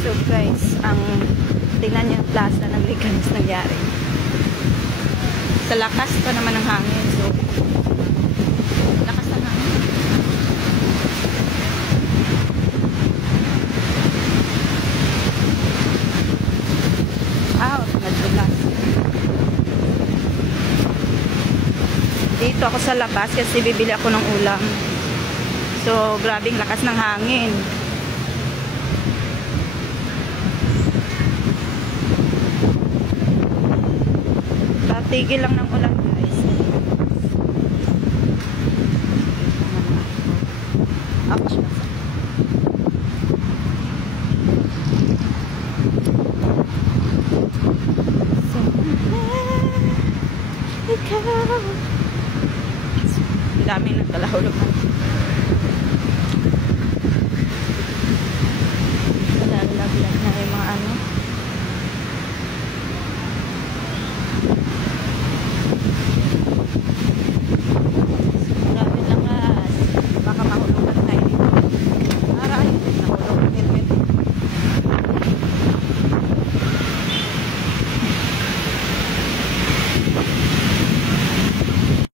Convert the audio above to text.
So guys, tingnan niyo yung plaza ng Liganes nangyari. Sa lakas pa naman ng hangin. So, lakas ng hangin. Nadulas. Dito ako sa labas kasi bibili ako ng ulam. So, grabing lakas ng hangin. Tatigil lang ng ulan